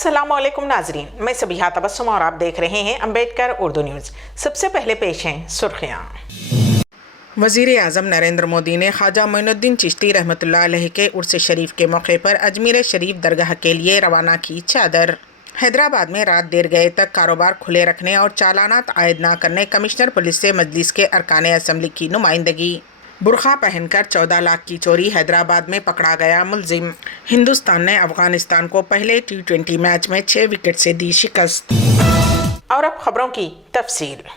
अस्सलामुअलैकुम नाजरीन, मैं सबिहा तबस्सुम और आप देख रहे हैं अम्बेडकर उर्दू न्यूज़। सबसे पहले पेश हैं सुर्खियाँ। वज़ीर आज़म नरेंद्र मोदी ने ख्वाजा मोइनुद्दीन चिश्ती रहमतुल्लाह अलैह के उर्स शरीफ के मौके पर अजमेर शरीफ दरगाह के लिए रवाना की चादर। हैदराबाद में रात देर गए तक कारोबार खुले रखने और चालानात आयद न करने कमिश्नर पुलिस से मजलिस के अरकान असम्बली की नुमाइंदगी। बुरखा पहनकर 14 लाख की चोरी, हैदराबाद में पकड़ा गया मुलजिम। हिंदुस्तान ने अफगानिस्तान को पहले T20 मैच में 6 विकेट से दी शिकस्त। और अब खबरों की तफसील।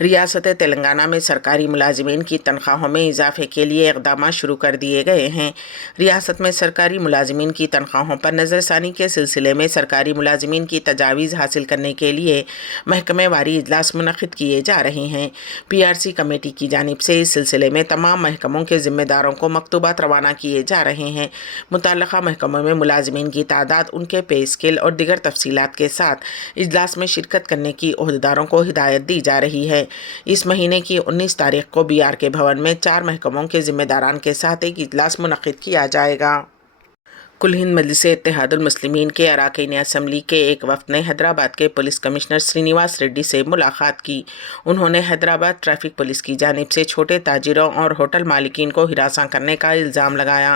रियासत तेलंगाना में सरकारी मुलाजिमीन की तनख्वाहों में इजाफे के लिए इक़दाम शुरू कर दिए गए हैं। रियासत में सरकारी मुलाजिमीन की तनख्वाहों पर नज़रसानी के सिलसिले में सरकारी मुलाजिमीन की तजावीज़ हासिल करने के लिए महकमे वारी इजलास मुनक़िद किए जा रहे हैं। PRC कमेटी की जानिब से इस सिलसिले में तमाम महकमों के ज़िम्मेदारों को मकतूबात रवाना किए जा रहे हैं। मुतल्लक़ा महकमों में मुलाजिमीन की तादाद, उनके पे स्केल और दीगर तफसीलात के साथ इजलास में शिरकत करने की ओहदेदारों को हिदायत दी जा रही है। इस महीने की 19 तारीख को BRK भवन में 4 महकमों के ज़िम्मेदारान के साथ एक इजलास मुनक़िद किया जाएगा। कुल हिंद मजलिस इत्तेहादुल मुस्लिमीन के अरकान असम्बली के एक वफ़द ने हैदराबाद के पुलिस कमिश्नर श्रीनिवास रेड्डी से मुलाकात की। उन्होंने हैदराबाद ट्रैफिक पुलिस की जानिब से छोटे ताजिरों और होटल मालिकीन को हिरासा करने का इल्ज़ाम लगाया।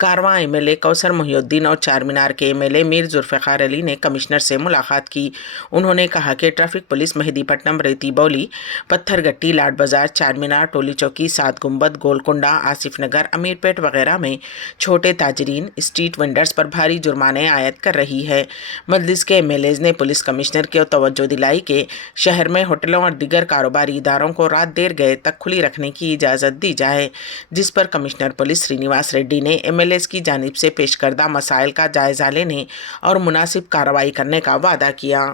कारवां MLA कौसर मोहिउद्दीन और चार मीनार के MLA मीर जुल्फ़िकार अली ने कमिश्नर से मुलाकात की। उन्होंने कहा कि ट्रैफिक पुलिस मेहदीपट्टनम, रेती बौली, पत्थरगट्टी, लाड बाज़ार, चार मीनार, टोली चौकी, सात गुंबद, गोलकुंडा, आसिफ नगर, अमीरपेट वगैरह में छोटे ताजरीन, स्ट्रीट वेंडर्स पर भारी जुर्माने आयद कर रही है। मजलिस के MLAs ने पुलिस कमिश्नर को तवज्जो दिलाई कि शहर में होटलों और दीगर कारोबारी इदारों को रात देर गए तक खुली रखने की इजाज़त दी जाए, जिस पर कमिश्नर पुलिस श्रीनिवास रेड्डी ने MLAs की जानिब से पेश करदा मसाइल का जायज़ा लेने और मुनासिब कार्रवाई करने का वादा किया।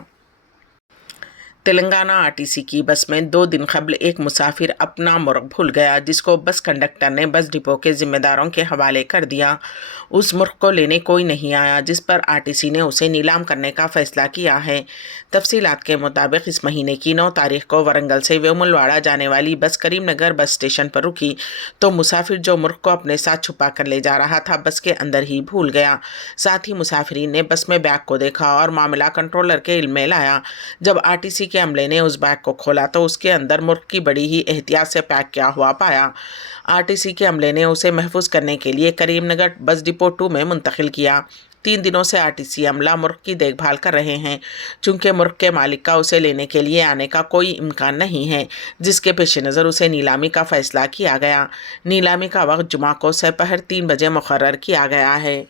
तेलंगाना RTC की बस में 2 दिन कबल एक मुसाफिर अपना मुर्ग भूल गया, जिसको बस कंडक्टर ने बस डिपो के ज़िम्मेदारों के हवाले कर दिया। उस मुर्ग को लेने कोई नहीं आया, जिस पर RTC ने उसे नीलाम करने का फ़ैसला किया है। तफसीलात के मुताबिक इस महीने की 9 तारीख को वरंगल से वेमुलवाड़ा जाने वाली बस करीमनगर बस स्टेशन पर रुकी तो मुसाफिर जो मुर्ग को अपने साथ छुपा कर ले जा रहा था बस के अंदर ही भूल गया। साथ ही मुसाफिरीन ने बस में बैग को देखा और मामला कंट्रोलर के इल्म में लाया। जब RTC के अमले ने उस बैग को खोला तो उसके अंदर मुर्ग की बड़ी ही एहतियात से पैक किया हुआ पाया। RTC के अमले ने उसे महफूज करने के लिए करीमनगर बस डिपो 2 में मुंतकिल किया। 3 दिनों से RTC अमला मुर्ग की देखभाल कर रहे हैं। चूंकि मुर्ग के मालिक का उसे लेने के लिए आने का कोई इम्कान नहीं है, जिसके पेश नज़र उसे नीलामी का फ़ैसला किया गया। नीलामी का वक्त जुमा को दोपहर 3 बजे मुकर्रर किया गया है।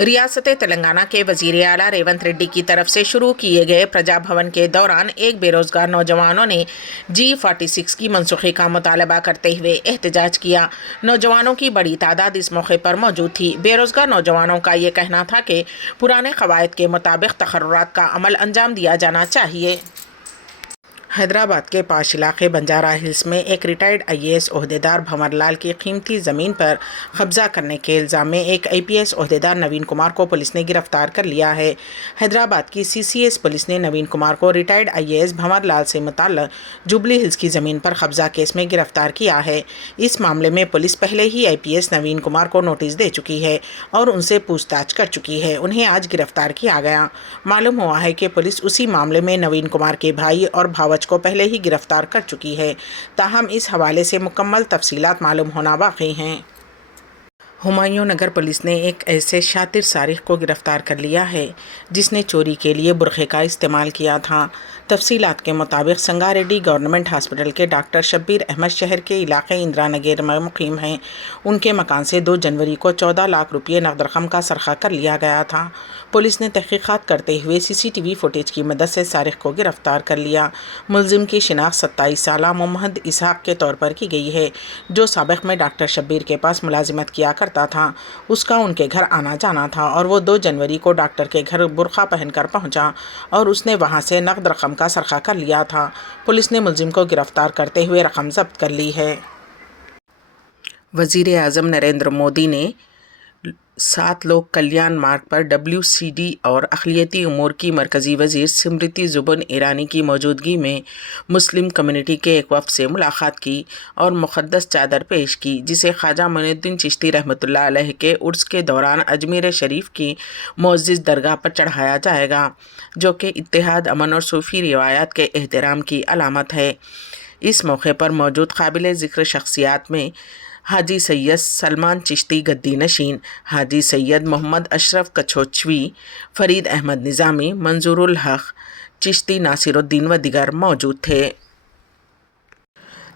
रियासत तेलंगाना के वज़ीर आला रेवंत रेड्डी की तरफ से शुरू किए गए प्रजा भवन के दौरान एक बेरोज़गार नौजवानों ने G46 की मनसूखी का मुतालबा करते हुए एहतजाज किया। नौजवानों की बड़ी तादाद इस मौके पर मौजूद थी। बेरोज़गार नौजवानों का ये कहना था कि पुराने क़वायद के मुताबिक तक़र्रुरात का अमल अंजाम दिया जाना चाहिए। हैदराबाद के पाश इलाके बंजारा हिल्स में एक रिटायर्ड IAS ओहदेदार भंवर लाल की कीमती ज़मीन पर कब्ज़ा करने के इल्ज़ाम में एक IPS ओहदेदार नवीन कुमार को पुलिस ने गिरफ़्तार कर लिया है। हैदराबाद की CCS पुलिस ने नवीन कुमार को रिटायर्ड IAS भंवर लाल से मुताल्लिक़ जुबली हिल्स की ज़मीन पर कब्ज़ा केस में गिरफ़्तार किया है। इस मामले में पुलिस पहले ही IPS नवीन कुमार को नोटिस दे चुकी है और उनसे पूछताछ कर चुकी है। उन्हें आज गिरफ़्तार किया गया। मालूम हुआ है कि पुलिस उसी मामले में नवीन कुमार के भाई और भावज को पहले ही गिरफ्तार कर चुकी है। ताहम इस हवाले से मुकम्मल तफसीलात मालूम होना बाकी हैं। हुमायूं नगर पुलिस ने एक ऐसे शातिर सारिक को गिरफ़्तार कर लिया है जिसने चोरी के लिए बुरखे का इस्तेमाल किया था। तफसीलात के मुताबिक संगारेड्डी गवर्नमेंट हॉस्पिटल के डॉक्टर शब्बीर अहमद शहर के इलाके इंदिरा नगर में मुकीम हैं। उनके मकान से 2 जनवरी को 14 लाख रुपये नकद रकम का सरखा कर लिया गया था। पुलिस ने तहकीकात करते हुए CCTV फुटेज की मदद से सारिक को गिरफ़्तार कर लिया। मुलजिम की शिनाख्त 27 साला मोहम्मद इसहाक के तौर पर की गई है, जो साबिक़ में डॉक्टर शब्बीर के पास मुलाजिमत किया करता था। उसका उनके घर आना जाना था और वो 2 जनवरी को डॉक्टर के घर बुरखा पहनकर पहुंचा और उसने वहां से नकद रकम का सरखा कर लिया था। पुलिस ने मुलजिम को गिरफ़्तार करते हुए रकम जब्त कर ली है। वज़ीर आज़म नरेंद्र मोदी ने 7 लोग कल्याण मार्ग पर WCD और अक़लियती उमूर की मरकज़ी वज़ीर स्मृति ज़ुबिन ईरानी की मौजूदगी में मुस्लिम कम्युनिटी के एक वफ़द से मुलाक़ात की और मुक़द्दस चादर पेश की, जिसे ख्वाजा मोइनुद्दीन चिश्ती रहमतुल्लाह अलैह के उर्स के दौरान अजमेर शरीफ की मुअज़्ज़ज़ दरगाह पर चढ़ाया जाएगा, जो कि इत्तेहाद, अमन और सूफ़ी रिवायात के एहतराम की अलामत है। इस मौके पर मौजूद काबिल ज़िक्र शख्सियात में हाजी सैयद सलमान चिश्ती गद्दी नशीन, हाजी सैयद मोहम्मद अशरफ कछोचवी, फरीद अहमद निज़ामी, मंजूरुल हक़ चिश्ती नासिरुद्दीन व दिगर मौजूद थे।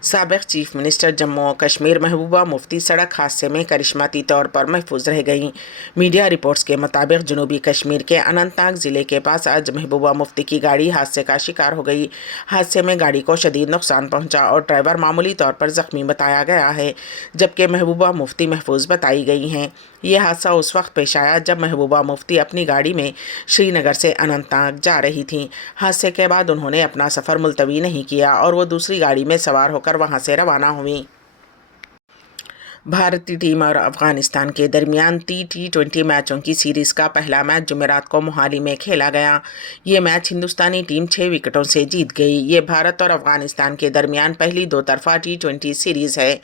साबिक़ चीफ मिनिस्टर जम्मू और कश्मीर महबूबा मुफ्ती सड़क हादसे में करिश्माती तौर पर महफूज रह गईं। मीडिया रिपोर्ट्स के मुताबिक जनूबी कश्मीर के अनंतनाग ज़िले के पास आज महबूबा मुफ्ती की गाड़ी हादसे का शिकार हो गई। हादसे में गाड़ी को शदीद नुकसान पहुंचा और ड्राइवर मामूली तौर पर ज़ख्मी बताया गया है, जबकि महबूबा मुफ्ती महफूज बताई गई हैं। ये हादसा उस वक्त पेश आया जब महबूबा मुफ्ती अपनी गाड़ी में श्रीनगर से अनंतनाग जा रही थीं। हादसे के बाद उन्होंने अपना सफ़र मुलतवी नहीं किया और वो दूसरी गाड़ी में सवार होकर वहां से रवाना हुई। भारतीय टीम और अफगानिस्तान के दरमियान T20 मैचों की सीरीज़ का पहला मैच जुमेरात को मोहाली में खेला गया। ये मैच हिंदुस्तानी टीम 6 विकेटों से जीत गई। ये भारत और अफगानिस्तान के दरमियान पहली दो तरफ़ा T20 सीरीज़ है।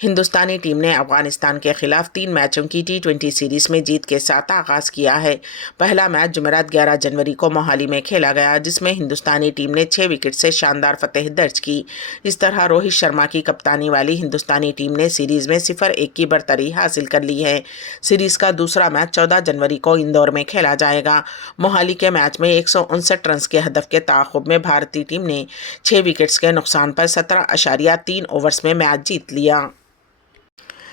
हिंदुस्तानी टीम ने अफगानिस्तान के खिलाफ 3 मैचों की T20 सीरीज़ में जीत के साथ आगाज़ किया है। पहला मैच जुमेरात 11 जनवरी को मोहाली में खेला गया, जिसमें हिंदुस्तानी टीम ने 6 विकेट से शानदार फतेह दर्ज की। इस तरह रोहित शर्मा की कप्तानी वाली हिंदुस्तानी टीम ने सीरीज़ में 0-1 की बरतरी हासिल कर ली है। सीरीज़ का दूसरा मैच 14 जनवरी को इंदौर में खेला जाएगा। मोहाली के मैच में 159 रन के हदफ के ताक़ुब में भारतीय टीम ने 6 विकेट्स के नुकसान पर 17.3 ओवर्स में मैच जीत लिया।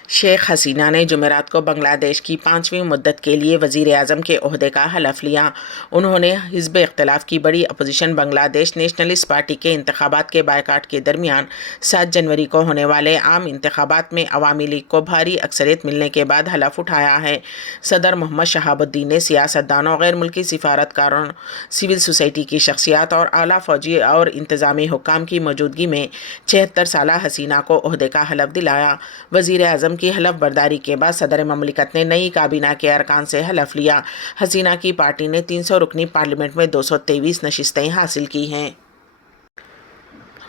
शेख हसीना ने जुमेरात को बांग्लादेश की 5वीं मुद्दत के लिए वज़ीर आज़म के ओहदे का हलफ लिया। उन्होंने हिज़्ब इख्तिलाफ़ की बड़ी अपोजिशन बांग्लादेश नेशनलिस्ट पार्टी के इंतखाबात के बायकाट के दरमियान 7 जनवरी को होने वाले आम इंतखाबात में अवामी लीग को भारी अक्सरियत मिलने के बाद हलफ उठाया है। सदर मोहम्मद शहाबुद्दीन ने सियासतदानों, गैर मुल्की सिफारतकारों, सिविल सोसाइटी की शख्सियात और आला फ़ौजी और इंतज़ामी हुक्काम की मौजूदगी में 76 साला हसीना को ओहदे का हलफ दिलाया। वज़ीर आज़म की हलफ बर्दारी के बाद सदर ममलिकत ने नई काबीना के अरकान से हलफ लिया। हसीना की पार्टी ने 300 रुकनी पार्लियामेंट में 223 नशिस्तें हासिल की हैं।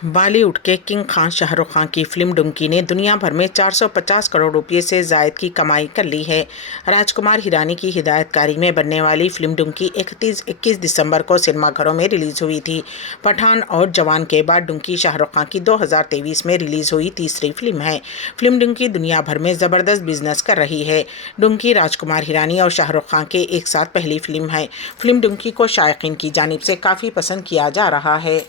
बॉलीवुड के किंग खान शाहरुख खान की फिल्म डुंकी ने दुनिया भर में 450 करोड़ रुपये से ज़ायद की कमाई कर ली है। राजकुमार हिरानी की हिदायतकारी में बनने वाली फिल्म डुंकी 21 दिसंबर को सिनेमाघरों में रिलीज़ हुई थी। पठान और जवान के बाद डुंकी शाहरुख खान की 2023 में रिलीज़ हुई तीसरी फिल्म है। फिल्म डुंकी दुनिया भर में ज़बरदस्त बिजनेस कर रही है। डुंकी राजकुमार हिरानी और शाहरुख खान के एक साथ पहली फिल्म है। फिल्म डुंकी को शायकीन की जानिब से काफ़ी पसंद किया जा रहा है।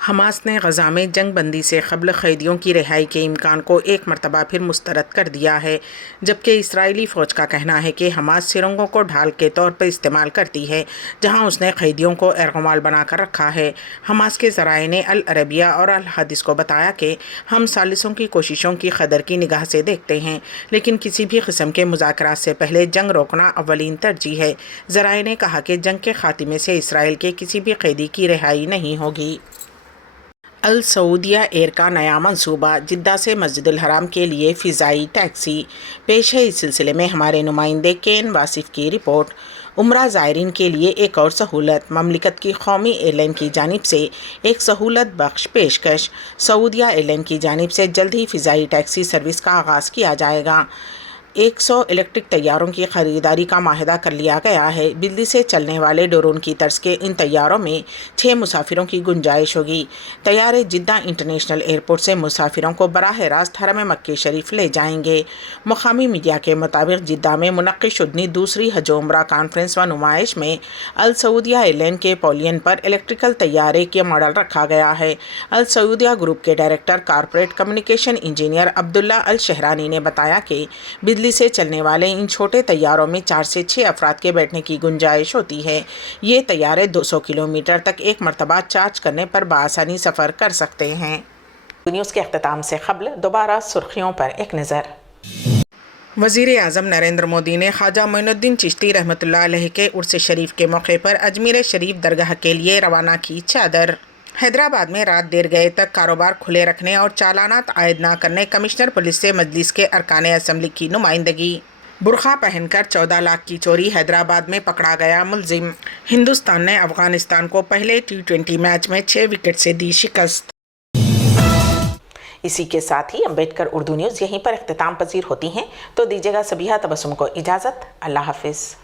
हमास ने गज़ा में जंग बंदी से क़ब्ल क़ैदियों की रिहाई के इम्कान को एक मरतबा फिर मुस्तरद कर दिया है, जबकि इसराइली फ़ौज का कहना है कि हमास सुरंगों को ढाल के तौर पर इस्तेमाल करती है, जहां उसने क़ैदियों को एरगमाल बनाकर रखा है। हमास के ज़राए ने अल अरबिया और अल हदीस को बताया कि हम सालिसों की कोशिशों की कदर की निगाह से देखते हैं, लेकिन किसी भी किस्म के मुज़ाकरात से पहले जंग रोकना अव्वलीन तरजीह है। ज़राए ने कहा कि जंग के खात्मे से इसराइल के किसी भी कैदी की रिहाई नहीं होगी। अल सऊदिया एयर का नया मंसूबा, जिद्दा से मस्जिदुल हराम के लिए फ़िज़ाई टैक्सी। पेश है इस सिलसिले में हमारे नुमाइंदे केन वासिफ की रिपोर्ट। उम्रा ज़ायरीन के लिए एक और सहूलत, ममलिकत की कौमी एयरलाइन की जानिब से एक सहूलत बख्श पेशकश। सऊदिया एयरलाइन की जानिब से जल्द ही फ़िज़ाई टैक्सी सर्विस का आगाज़ किया जाएगा। 100 इलेक्ट्रिक तैयारों की ख़रीदारी का माहिदा कर लिया गया है। बिजली से चलने वाले ड्रोन की तर्ज के इन तैयारों में 6 मुसाफिरों की गुंजाइश होगी। तैयारे जिद्दा इंटरनेशनल एयरपोर्ट से मुसाफिरों को बराह रास्त हरम मक्की शरीफ ले जाएंगे। मुकामी मीडिया के मुताबिक जिद्दा में मुनक़्क़िद शुदनी दूसरी हज उम्रा कॉन्फ्रेंस व नुमाइश में अल सऊदिया एयरलाइन के पवेलियन पर इलेक्ट्रिकल तैयारे के मॉडल रखा गया है। अल सऊदिया ग्रुप के director corporate communication engineer Abdullah Al Shahrani ने बताया कि बिजली से चलने वाले इन छोटे तैयारों में 4 से 6 अफराद के बैठने की गुंजाइश होती है। ये तैयारे 200 किलोमीटर तक एक मरतबा चार्ज करने पर बआसानी सफ़र कर सकते हैं। न्यूज़ के अख्ताम से क़ब्ल दोबारा सुर्खियों पर एक नज़र। वज़ीर आज़म नरेंद्र मोदी ने ख्वाजा मोइनुद्दीन चिश्ती रहमतुल्लाह अलैह के उर्स शरीफ के मौके पर अजमेर शरीफ दरगाह के लिए रवाना की चादर। हैदराबाद में रात देर गए तक कारोबार खुले रखने और चालानात आयद न करने कमिश्नर पुलिस से मजलिस के अरकान असम्बली की नुमाइंदगी। برقع پہن کر 14 لاکھ کی چوری، حیدرآباد میں پکڑا گیا ملزم۔ ہندوستان نے افغانستان کو پہلے T20 میچ میں 6 وکٹ سے دی شکست۔ اسی کے ساتھ ہی امبیڈکر اردو نیوز یہیں پر اختتام پذیر ہوتی ہیں، تو دیجیے گا سبیہا تبسم کو اجازت۔ اللہ حافظ۔